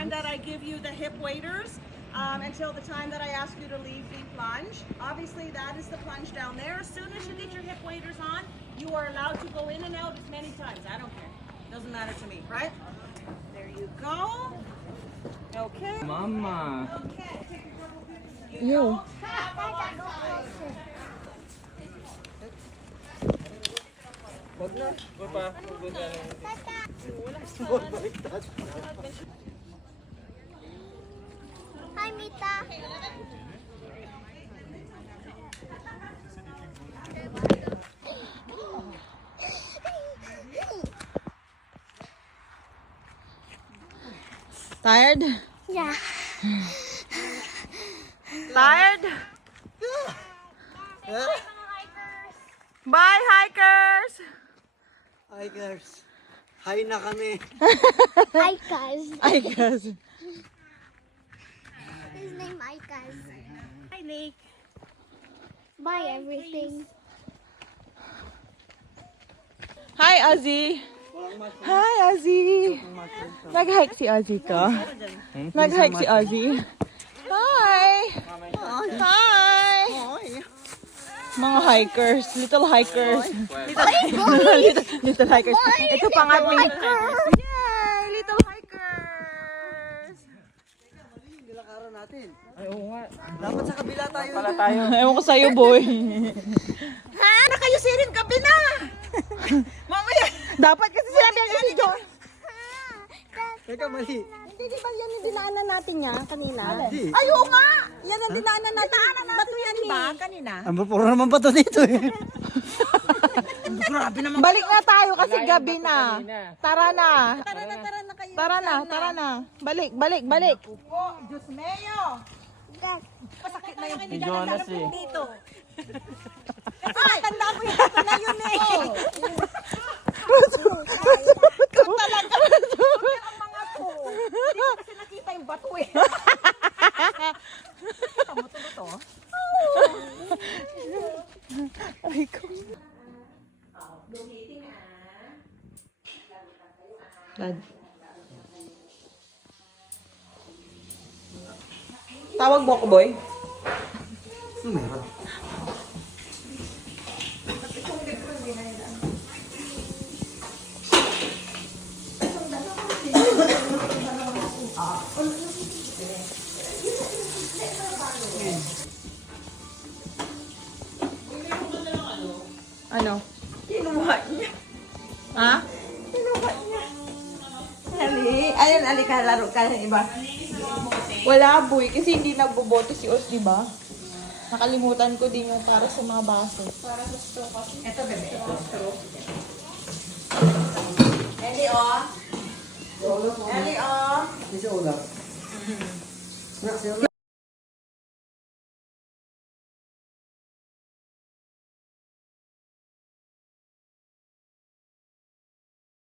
time that I give you the hip waders until the time that I ask you to leave the plunge. Obviously, that is the plunge down there. As soon as you get your hip waders on, you are allowed to go in and out as many times. I don't care. Doesn't matter to me, right? There you go. Okay. Mama. Okay. You. Wag na. Wag pa. Hi, Mita. Tired? Yeah. Tired? Bye, hikers! Hikers. Hi na kami. Hi, Kaz. Hikers. His name Ikaz. Hi, Lake. Bye, everything. Hi, Ozzy. Hi, Ozzy. Nag-hike si Ozzy ko. Nag-hike si Ozzy. Hi! Hi! Mga hikers. Little hikers. Little hikers. Ito pangatlo. Yay! Little hikers! Nilakaran natin. Ay, oo nga. Dapat sa kabila tayo. Pala tayo. Ewan ko sa'yo, boy. Ha? Nakayusirin ka na! Mamaya! Dapat kasi sinabi ang ni John. Teka, mali. Hindi, di ba yan yung dinaanan natin niya kanina? Hindi. Ay, oo nga! Yan ang dinaanan natin. Bato yan, di ba? Kanina. Ang puro naman ba ito dito eh? Grabe naman. Balik na tayo kasi gabi na. Tara na. Tara na kayo. Tara na. Balik. Oh, Diyos mayo. Masakit na yung Si Jonas eh. Dito. Ay, tanda ko yun. Ito na yun eh. Talaga. Ang mga ko. Hindi ko kasi nakita yung bato eh. Ay, ko. Dad. Tawag mo ako, boy. Meron. Ano? Kinuha niya. Ha? Kinuha niya. Ali ka, laro ka ng iba. Wala, boy. Kasi hindi nagboboto si Os, di ba? Nakalimutan ko din yung para sa mga baso. Ito, bebe. Eli, oh. Eli, oh. Hindi siya ulam. Snack siya ulam.